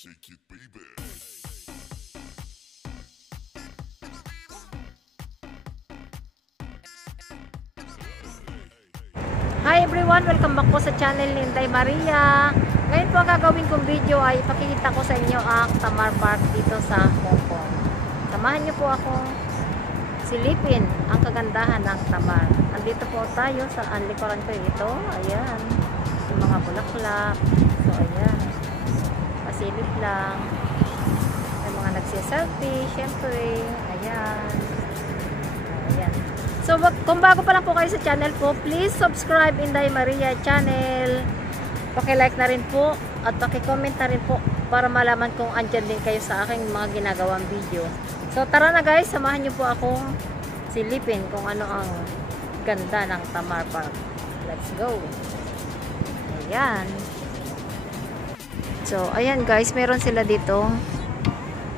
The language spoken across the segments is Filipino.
shake it, baby. Hi everyone! Welcome back po sa channel ni Inday Maria. Ngayon po ang gagawin kong video ay ipakikita ko sa inyo ang Tamar Park dito sa Hong Kong. Samahan niyo po akong silipin ang kagandahan ng Tamar. Andito po tayo sa likuran ko ito. Ayan. Yung mga bulaklak. So ayan. Pasilip lang. May mga nagsiselfie. Syempre. Ayan. Ayan. So, kung bago pa lang po kayo sa channel ko, please subscribe Inday Maria channel. Paki-like na rin po at paki-comment na rin po para malaman kung andyan din kayo sa aking mga ginagawang video. So, tara na guys, samahan niyo po akong silipin kung ano ang ganda ng Tamar Park. Let's go! Ayan. So, ayan guys, meron sila dito.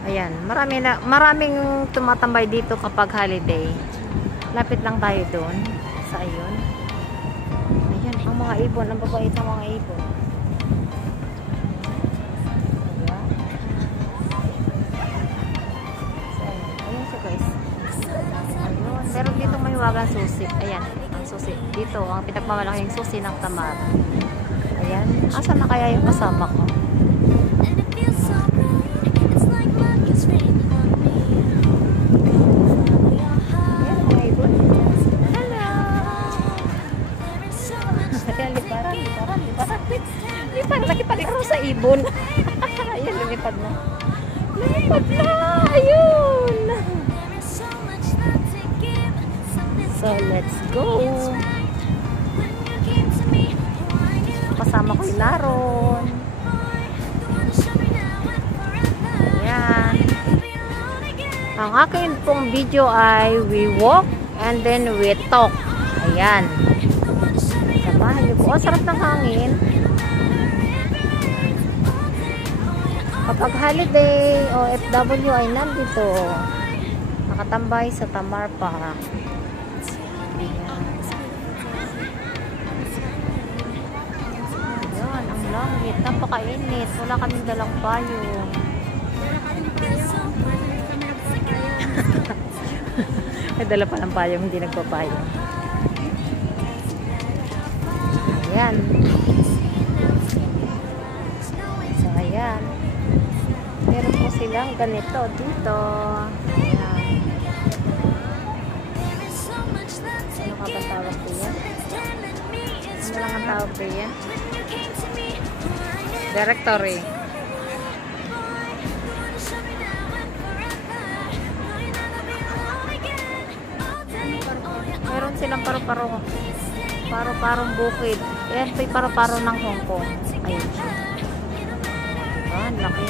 Ayan, maraming tumatambay dito kapag holiday. Lapit lang tayo doon sa ayun. Ayan, ang mga ibon, ang babait ng mga ibon. Ayan. So, ayan siya guys. Ayun, meron dito may wagang susi. Ayan, ang susi. Dito, ang pinagmamalaking susi ng Tamar. Ayan, asan na kaya yung kasama ko? Lipad, nakipalaro sa ibon. Ayan, lumipad na. Lumipad na! Ayun! So, let's go! Kasama ko yung laron. Ayan. Ang akin pong video ay we walk and then we talk. Ayan. Samahan niyo po. Oh, sarap ng hangin. Kapag holiday o FW ay nandito, nakatambay sa Tamar Park. Ayan. Ayan, ang langit. Napakainit. Wala kaming dalang payong. May dala pa ng payong, hindi nagpapayong. Ayan. So, ayan. Meron po silang ganito dito. Ayan. Ano ka ba tawag ko yan? Ano lang ang tawag ko yan? Directory. Meron silang paro-parong bukid. Ayan po yung paro-paro ng Hong Kong. Ayun siya. Ayan, laki.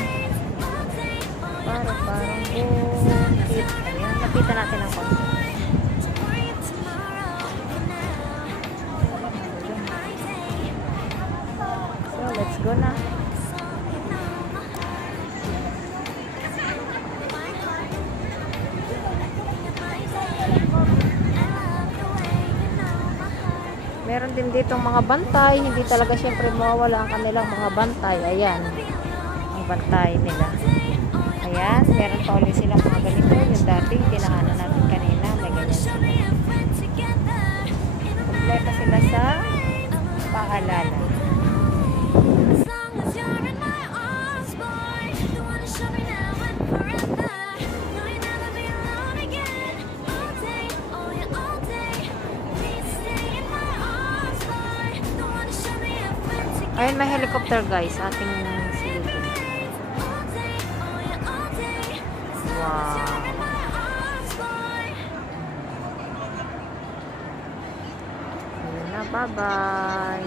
Paro-parong bukid. Ayan, lapitan natin ang konti. So, let's go na. Meron din dito mga bantay. Hindi talaga syempre mawawala ang kanilang mga bantay. Ayan. Ang bantay nila. Ayan. Meron pa ulit silang mga ganito. Yung dati, tinaanan natin kanina. May ganyan sila. Kompleto sila sa paalala. Ayun, may helicopter guys, ating silipin. Wow. Ayun na, bye-bye.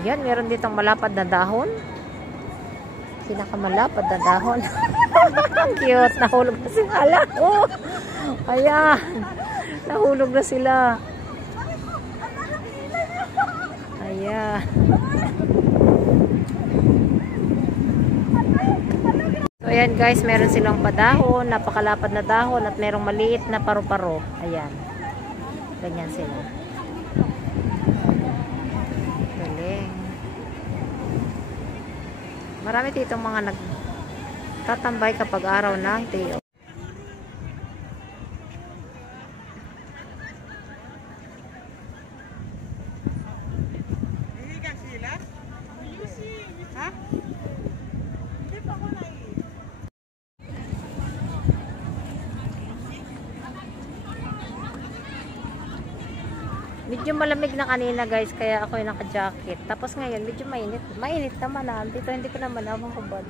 Ayan, meron ditong malapad na dahon. Pinakamalapad na dahon. Ang cute, nahulog na sila. Oh, ayan, nahulog na sila. Ayan. So ayan guys, meron silang padahon, napakalapad na dahon at merong maliit na paru-paro. Ayan. Ganyan sila. Galing. Marami dito mga nagtatambay kapag araw ng day off. Medyo malamig na kanina guys, kaya ako yung naka-jacket. Tapos ngayon, medyo mainit. Mainit naman na. Dito hindi ko naman hubad.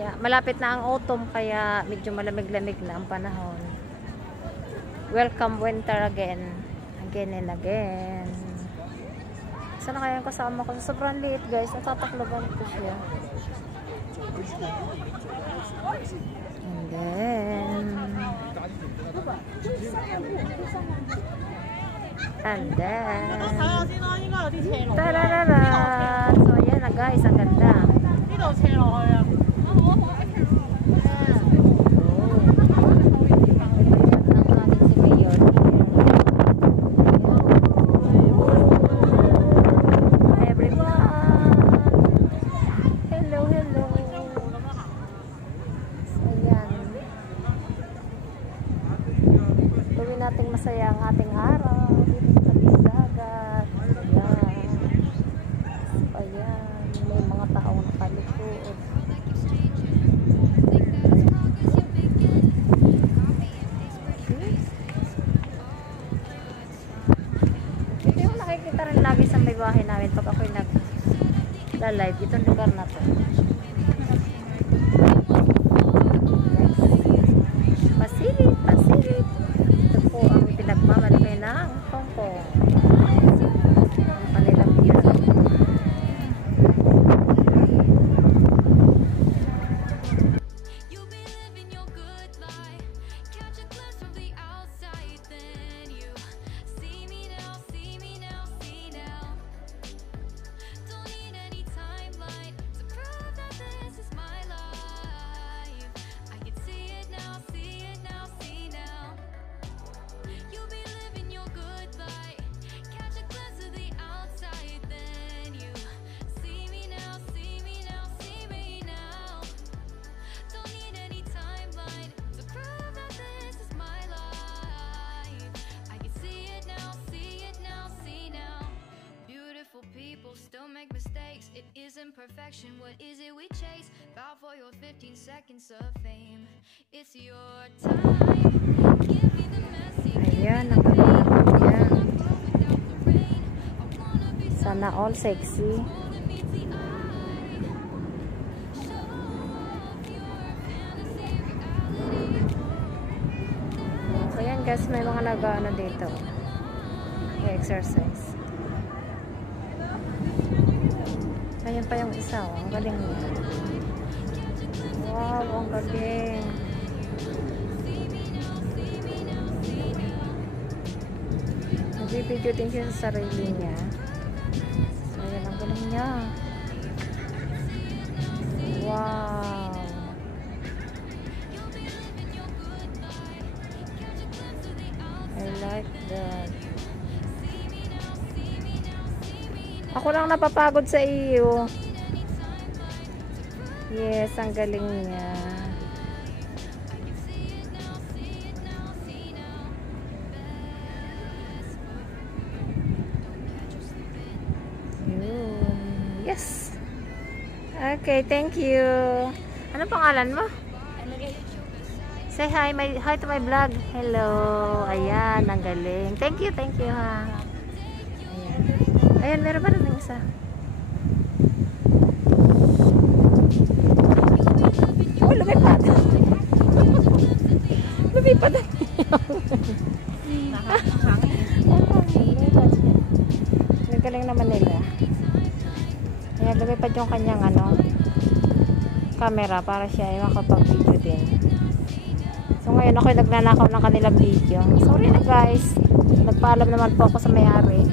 Yeah, malapit na ang autumn, kaya medyo malamig-lamig na ang panahon. Welcome winter again. Again and again. Sana kaya yung kasama ko? Sobrang liit guys. Natatakloban ko siya. And then... And then, tararara. So, ayan na guys, ang ganda. Nating masaya ang ating araw dito sa tabing dagat. Ayan, may mga taong nakalikod. Ito yung nakikita rin lagi sa may bahay namin pag ako'y nag-live. Itong lugar na to. Pasilip, pasilip. Po ang pinagmamalaki ng Hong Kong. Ang kanilang view. Still make mistakes, it isn't perfection. What is it we chase? Bow for your 15 seconds of fame. It's your time. Give me the messy. Ayan, ang ganda yan. Sana all sexy. So yan guys, may mga nag-ano dito. Exercise. Ayan pa yung isa, oh. Ang galing niya. Wow, ang galing. Nagbibideo din siya sa sarili niya. Ayan, ang galing niya. Wow. I like that. Ako lang napapagod sa iyo. Yes, ang galing niya. Yes. Okay, thank you. Ano pangalan mo? Say hi, hi to my vlog. Hello. Ayan, ang galing. Thank you ha. Ayan, meron pa rin ng isa. Oh, lumipad. Lumipad. Nagaling naman nila. Ayan, lumipad yung kanyang camera para siya ay makapag-video din. So, ngayon ako'y nagnanakaw ng kanilang video. Sorry na guys. Nagpaalam naman po ako sa may-ari.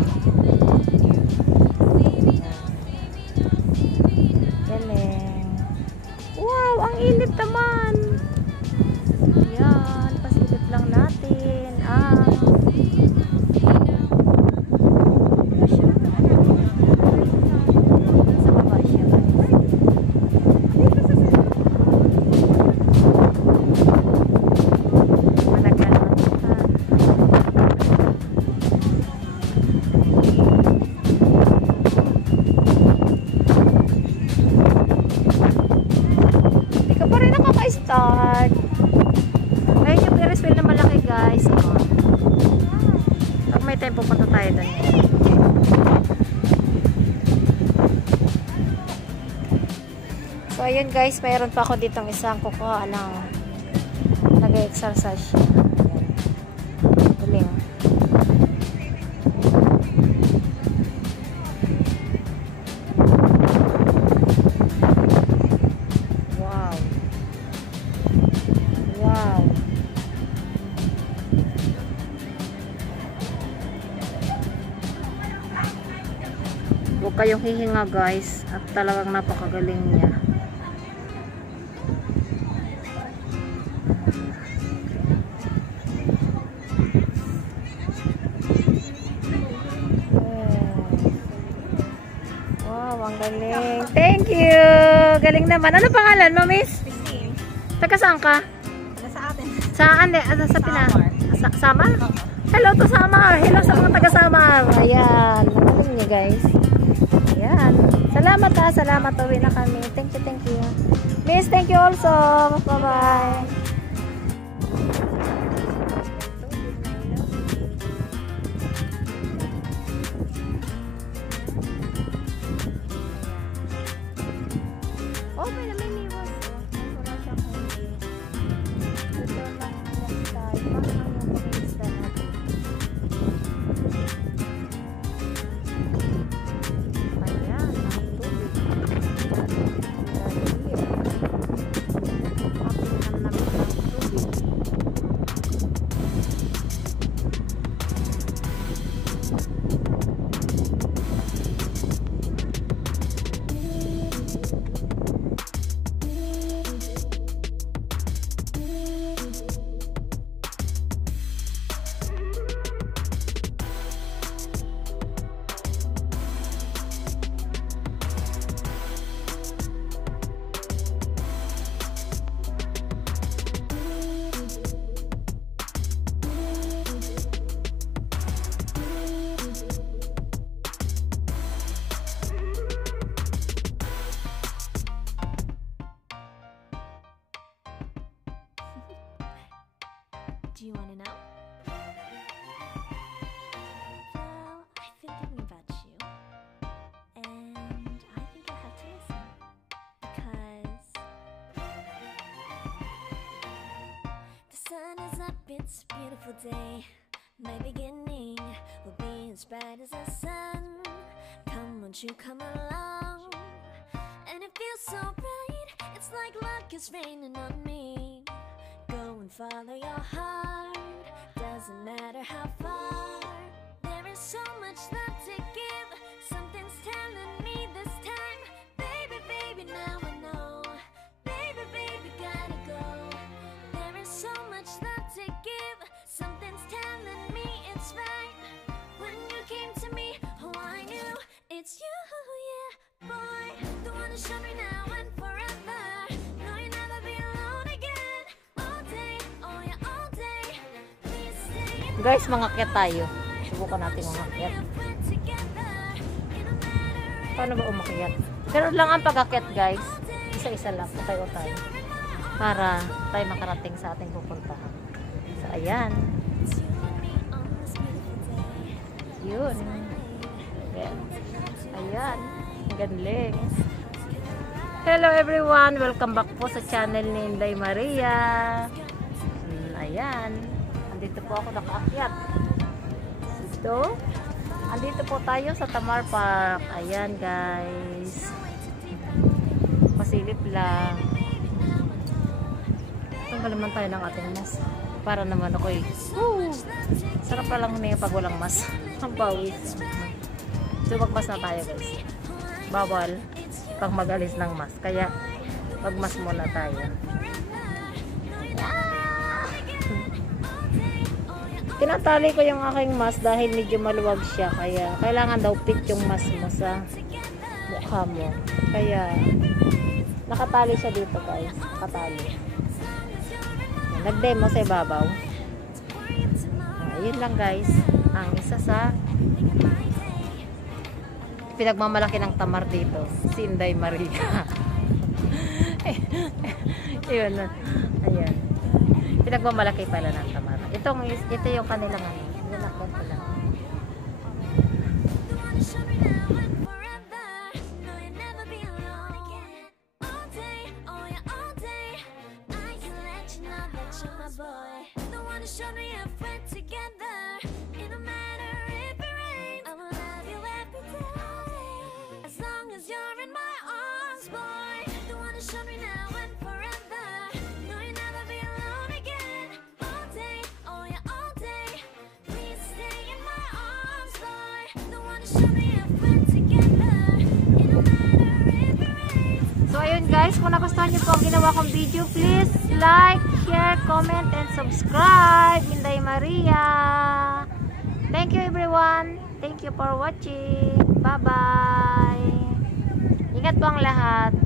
Wow, ang init naman. Ayan, pasilip lang natin sa baba siya guys. So, ayun guys, mayroon pa ako ditong isang kukuha ng nag-exercise siya. Ayan. Galing. Wow. Wow. Huwag kayong hihinga guys, at talagang napakagaling niya. Wow, ang galing. Thank you. Galing naman. Ano pangalan mo, miss? Christine. Taga saan ka? Nasa atin. Saan? Sa Pinas? Samar? Hello to Samar. Hello sa mga taga Samar. Ayan. Ang galing niya guys. Ayan. Salamat ha. Salamat. Uwi na kami. Thank you, thank you. Miss, thank you also. Bye-bye. Oh, may namimiwas. Wala siyang hindi. Ito lang next time. Parang yung pag-iisda natin. Ayan, ang tubig. Do you want to know? Well, I've been thinking about you. And I think I have to listen. Because the sun is up, it's a beautiful day. My beginning will be as bright as the sun. Come, won't you come along? And it feels so bright, it's like luck is raining on me. Go and follow your heart, doesn't matter how far. There is so much love to give, something's telling me this time. Baby, baby, now I know. Baby, baby, gotta go. There is so much love to give, something's telling me it's right. When you came to me, oh I knew it's you, yeah, boy. The one to show me now and forever. No, you'll never be alone again. All day, oh yeah, all day. Please stay in Guys, mangakyat tayo. Subukan natin mangakyat. Paano ba umakyat? Pero lang ang pag-akyat guys. Isa-isa lang. Utay-utay. Para tayo makarating sa ating pupuntahan. So, ayan. Yun. Ayan. Ayan. Ang galing. Hello everyone. Welcome back po sa channel ni Inday Maria. Ayan. Andito po ako nakaakyat. Ito. Andito po tayo sa Tamar Park. Ayan guys. Pasilip lang. Tanggal naman tayo ng ating mas. Para naman ako'y sarap pa lang huminga pag walang mas. Ang pawis. So magmas na tayo guys. Bawal pag magalis ng mas. Kaya magmas muna tayo. Tinatali ko yung aking mask dahil medyo maluwag siya. Kaya kailangan daw fit yung mask mo sa mukha mo. Kaya nakatali siya dito guys. Nakatali. Nag-demo sa ibabaw. Ayun lang guys. Ang isa sa pinagmamalaki ng Tamar dito. Si Inday Maria. Ayun. Ayan. Pinagmamalaki pala ng Tamar. Ito yung kanilang ano. Nilakban ko lang. forever. No, you'll never be alone again. All day, show me if we're together. It don't matter if it rains, I will love you every day. As long as you're in my arms, boy. Don't wanna show me now and forever. No, you'll never be alone again. All day, oh yeah, all day. Please stay in my arms, boy. Don't wanna show me if we're together. It don't matter if it rains. So ayun guys, kung nagustuhan niyo po ang ginawa kong video, please like, share, comment, and subscribe. Inday Maria. Thank you everyone. Thank you for watching. Bye-bye. Ingat po ang lahat.